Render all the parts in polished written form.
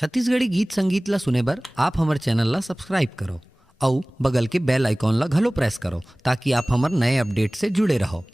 छत्तीसगढ़ी गीत संगीत ला सुने बर आप हमारे चैनल ला सब्सक्राइब करो और बगल के बेल आइकॉन ला घलो प्रेस करो ताकि आप हमारे नए अपडेट से जुड़े रहो।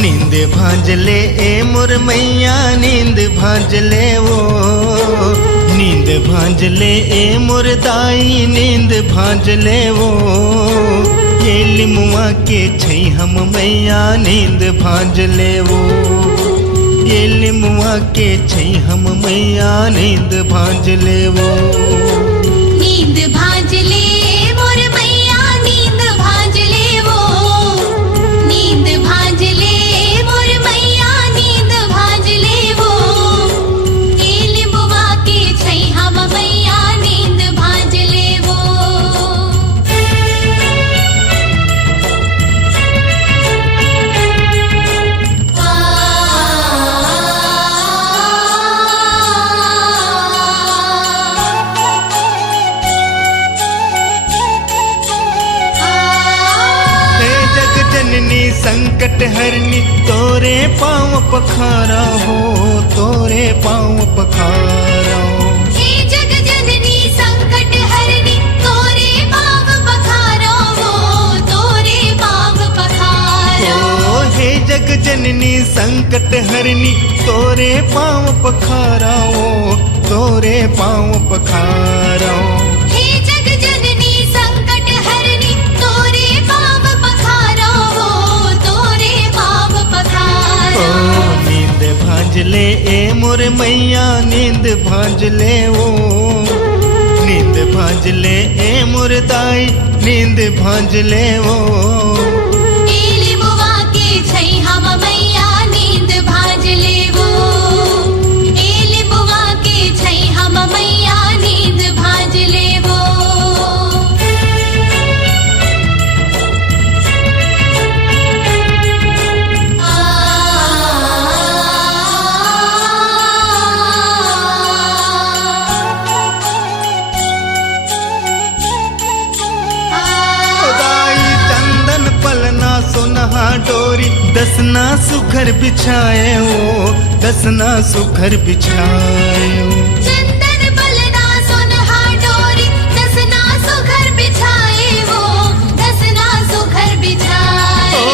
नींद भांजले ए मोर मैया नींद भांजले वो, नींद भांजले ए मोर दाई नींद भांजले वो, ये लिमुआ के छै हम मैया नींद भांजले वो, ये लिमुआ के छै हम मैया नींद भांजले वो। नींद भांजले मोर मैया नींद भांजले वो, नींद भांजले संकट हरनी तोरे पाँव पखारा हो, तोरे पाँव पखारा हो। हे जग जननी संकट हरनी तोरे पाँव पखारा हो, तोरे पाँव पखारा हो। हे जग जननी संकट हरनी तोरे पाँव पखारा हो, तोरे पाँव पखारा हो। भांजले ए मोर मैया नींद भांजले वो, नींद भांजले ए मोर दाई नींद भांजले वो। एले बुआ के छै हम मैया नींद भांजले वो, एले बुआ के छै हम मैया नींद भांजले वो। सोनहा डोरी दसना सुखर बिछाए हो, दसना सुखर बिछाए हो। चंदन पलना सोनहा डोरी दसना सुखर बिछाए हो, दसना सुखर बिछाए। ओ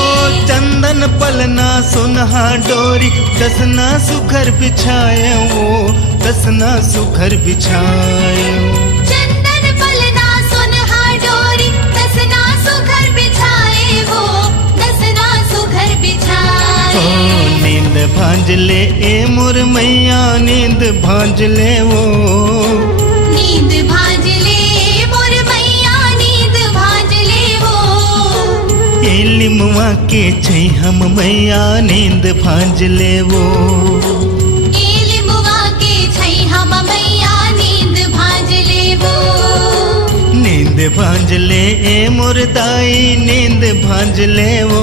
चंदन पलना सोनहा डोरी दसना सुखर बिछाए हो, दसना सुखर बिछाए हो। नींद भांजले ए मोर मैया नींद भांजले वो, नींद भांजले मोर मैया नींद भांजले वो। ए लिमुआ के छै हम मैया नींद भांजले वो, ए लिमुआ के छै हम मैया नींद भांजले वो। नींद भांजले ए मोर दाई नींद भांजले वो।